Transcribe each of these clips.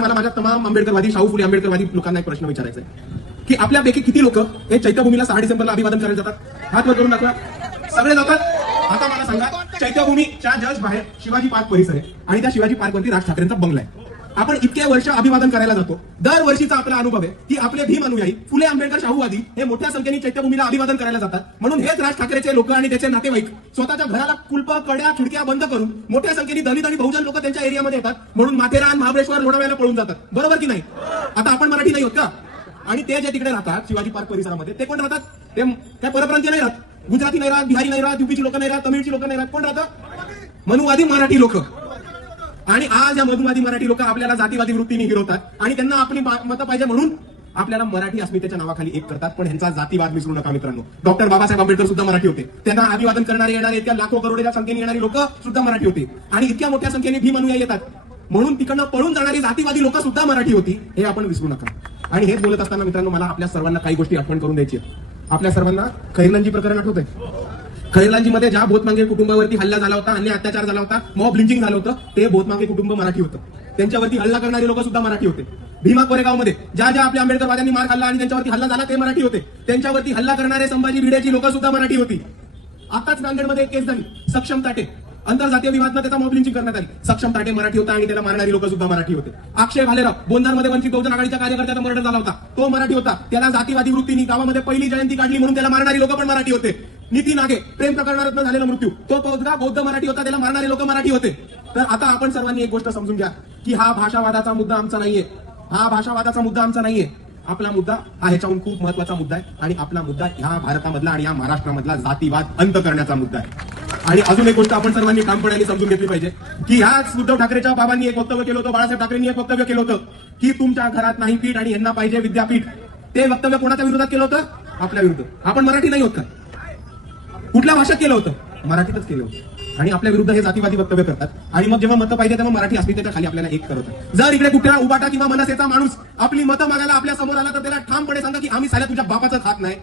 मला माझ्या तमाम आंबेडकरवादी शाहू फुले आंबेडकरवादी लोकांना एक प्रश्न विचारायचा आहे की आपल्यापैकी किती लोक हे चैत्यभूमीला सहा डिसेंबरला अभिवादन करायला जातात हात वर करून दाखवा सगळे जातात आता मला सांगा चैत्यभूमीच्या जस्ट बाहेर शिवाजी पार्क परिसर आहे आणि त्या शिवाजी पार्कवरती राज ठाकरेंचा बंगला आहे आपण इतक्या वर्ष अभिवादन करायला जातो दरवर्षीचा आपला अनुभव आहे की आपले भीम अनुयायी फुले आंबेडकर शाहूवादी हे मोठ्या संख्येने चैत्यभूमीला अभिवादन करायला जातात म्हणून हेच राज ठाकरेचे लोक आणि त्याचे नातेवाईक स्वतःच्या घराला कुलप कड्या खिडक्या बंद करून मोठ्या संख्येने दलित आणि बहुजन लोक त्यांच्या एरियामध्ये येतात म्हणून माथेरान महाबळेश्वर लोणाव्याला पळून जातात बरोबर की नाही आता आपण मराठी नाही होत का आणि ते जे तिकडे राहतात शिवाजी पार्क परिसरामध्ये ते कोण राहतात ते काय परप्रांतीय नाही राहत गुजराती नाही राहत बिहारी नाही राहत युपीची लोक नाही राहत तमिळची लोक नाही राहत कोण राहतात मनुवादी मराठी लोक आणि आज या मधुमादी मराठी लोक आपल्याला जातीवादी वृत्तीने गिरवतात आणि त्यांना आपली मतं पाहिजे म्हणून आपल्याला मराठी अस्मितेच्या नावाखाली एक करतात पण ह्यांचा जातीवाद विसरू नका मित्रांनो डॉक्टर बाबासाहेब आंबेडकर सुद्धा मराठी होते त्यांना अभिवादन करणारे येणारे इतक्या लाखो करोडच्या संख्येने येणारे लोक सुद्धा मराठी होते आणि इतक्या मोठ्या संख्येने भीम या येतात म्हणून तिकडनं पळून जाणारी जातीवादी लोक सुद्धा मराठी होती हे आपण विसरू नका आणि हेच बोलत असताना मित्रांनो मला आपल्या सर्वांना काही गोष्टी आठवण करून द्यायची आपल्या सर्वांना खैरलंजी प्रकरण आठवत आहे मध्ये ज्या भोतमांगे कुटुंबावरती हल्ला झाला होता अन्य अत्याचार झाला होता मॉब लिंचिंग झालं होतं ते भोतमांगे कुटुंब मराठी होतं त्यांच्यावरती हल्ला करणारे लोक सुद्धा मराठी होते भीमा मध्ये ज्या ज्या आपल्या आंबेडकरवाद्यांनी मार खाल्ला आणि त्यांच्यावरती हल्ला झाला ते मराठी होते त्यांच्यावरती हल्ला करणारे संभाजी भिडेची लोक सुद्धा मराठी होती आताच नांदेडमध्ये एक केस झाली सक्षम ताटे आंतरजातीय विवादनं त्याचा मॉब लिंचिंग करण्यात आली सक्षम ताटे मराठी होता आणि त्याला मारणारी लोक सुद्धा मराठी होते अक्षय भालेराव मध्ये वंचित बहुजन आघाडीच्या कार्यकर्त्याचा मर्डर झाला होता तो मराठी होता त्याला जातीवादी वृत्तीने गावामध्ये पहिली जयंती काढली म्हणून त्याला मारणारी लोक पण मराठी होते नीती नागे प्रेम प्रकरणात झालेला मृत्यू तो पौजगा बौद्ध मराठी होता त्याला मारणारे लोक मराठी होते तर आता आपण सर्वांनी एक गोष्ट समजून घ्या की हा भाषावादाचा मुद्दा आमचा नाहीये हा भाषावादाचा मुद्दा आमचा नाहीये आपला मुद्दा हा ह्याच्याहून खूप महत्वाचा मुद्दा आहे आणि आपला मुद्दा ह्या भारतामधला आणि या महाराष्ट्रामधला जातीवाद अंत करण्याचा मुद्दा आहे आणि अजून एक गोष्ट आपण सर्वांनी ठामपणाने समजून घेतली पाहिजे की ह्याच उद्धव ठाकरेच्या बाबांनी एक वक्तव्य केलं होतं बाळासाहेब ठाकरेंनी एक वक्तव्य केलं होतं की तुमच्या घरात नाही पीठ आणि यांना पाहिजे विद्यापीठ ते वक्तव्य कोणाच्या विरोधात केलं होतं आपल्या विरुद्ध आपण मराठी नाही होत का कुठल्या भाषेत केलं होतं मराठीतच केलं होतं आणि आपल्या विरुद्ध हे जातीवादी वक्तव्य करतात आणि मग जेव्हा मतं पाहिजे तेव्हा मराठी अस्मितेच्या खाली आपल्याला एक करत जर इकडे कुठला उबाटा किंवा मनसेचा माणूस आपली मतं मागायला आपल्या समोर आला तर त्याला ठामपणे सांगा की आम्ही साल्या तुझ्या बापाचं खात नाही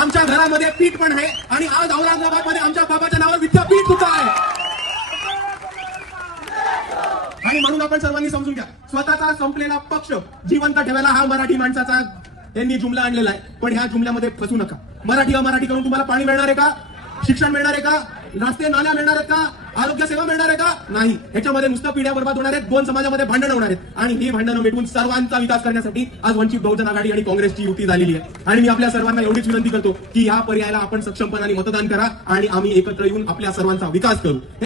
आमच्या घरामध्ये पीठ पण आहे आणि आज औरंगाबाद मध्ये आमच्या बाबाच्या नावावर विद्यापीठ सुद्धा आहे आणि म्हणून आपण सर्वांनी समजून घ्या स्वतःचा संपलेला पक्ष जिवंत ठेवायला हा मराठी माणसाचा त्यांनी जुमला आणलेला आहे पण ह्या जुमल्यामध्ये फसू नका मराठी मराठी करून तुम्हाला पाणी मिळणार आहे का शिक्षण मिळणार आहे का रस्ते नाल्या मिळणार आहेत का आरोग्य सेवा मिळणार आहे का नाही याच्यामध्ये नुसतं पिढ्या बरबाद होणार आहेत दोन समाजामध्ये भांडण होणार आहेत आणि ही भांडणं मिटवून सर्वांचा विकास करण्यासाठी आज वंचित बहुजन आघाडी आणि काँग्रेसची युती झालेली आहे आणि मी आपल्या सर्वांना एवढीच विनंती करतो की या पर्यायाला आपण सक्षमपणाने मतदान करा आणि आम्ही एकत्र येऊन आपल्या सर्वांचा विकास करू